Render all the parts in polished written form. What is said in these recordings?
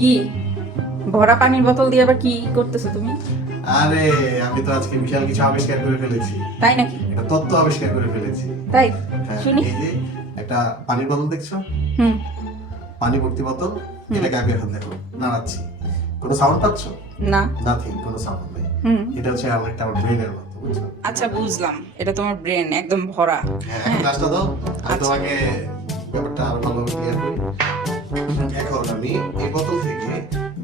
কি ভরা পানির বোতল দিয়ে আবার কি করতেছো তুমি? আরে আমি তো আজকে বিশাল কিছু আবিষ্কার করে ফেলেছি। তাই নাকি? একটা তত্ত্ব আবিষ্কার করে ফেলেছি। তাই হ্যাঁ, শুনি। এই যে একটা পানির বোতল দেখছো? হুম পানি ভর্তি বোতল। এটাকে আমি এখন দেখো নাড়াচ্ছি। কোনো সাউন্ড পাচ্ছ? না। নাথিং, কোনো সাউন্ড নেই। হুম এটা হচ্ছে অনেকটা আমার ব্রেনের মতো, বুঝছো? আচ্ছা বুঝলাম, এটা তোমার ব্রেন একদম ভরা। হ্যাঁ, এখন গ্লাসটা দাও। আমি আচ্ছা। তোমাকে ব্যাপারটা আরো ভালো ক্লিয়ার করি। এখন আমি এই বোতল থেকে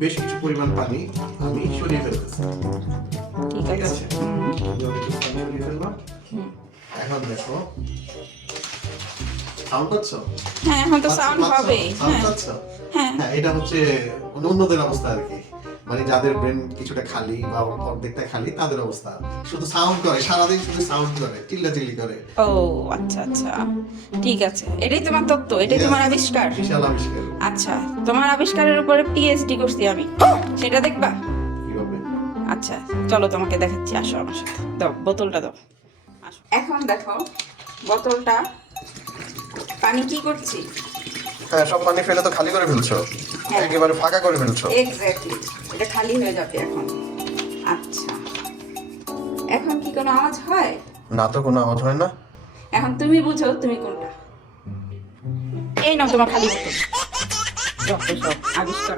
বেশ কিছু পরিমাণ পানি আমি সরিয়ে ফেলতেছি। ঠিক ঠিক আছে। আছে? আমি অনেক কিছু পানি সরিয়ে ফেললাম। এখন দেখো, সাউন্ড পাচ্ছ? হ্যাঁ এখন তো সাউন্ড হবে। সাউন্ড হ্যাঁ পাচ্ছ? হ্যাঁ হ্যাঁ, এটা হচ্ছে অন্যদের অবস্থা আর কি। মানে যাদের ব্রেন কিছুটা খালি বা অর্ধেকটা খালি তাদের অবস্থা। শুধু সাউন্ড করে, সারাদিন শুধু সাউন্ড করে, চিল্লাচিল্লি করে। ও আচ্ছা আচ্ছা, ঠিক আছে, এটাই তোমার তত্ত্ব, এটাই তোমার আবিষ্কার। বিশাল আবিষ্কার। আচ্ছা, তোমার আবিষ্কারের উপরে পিএইচডি করছি আমি, সেটা দেখবা? কিভাবে? আচ্ছা চলো তোমাকে দেখাচ্ছি, আসো আমার সাথে, দাও বোতলটা দাও। আসো। এখন দেখো বোতলটা পানি কি করছি। হ্যাঁ, সব পানি ফেলে তো খালি করে ফেলছো। হ্যাঁ। একেবারে ফাঁকা করে ফেলছো। এক্স্যাক্টলি, এটা খালি হয়ে যাবে এখন। আচ্ছা, এখন কি কোনো আওয়াজ হয়? না তো, কোনো আওয়াজ হয় না। এখন তুমি বুঝো তুমি কোনটা। এই নাও তোমার খালি বোতল, যত সব আবিষ্কার।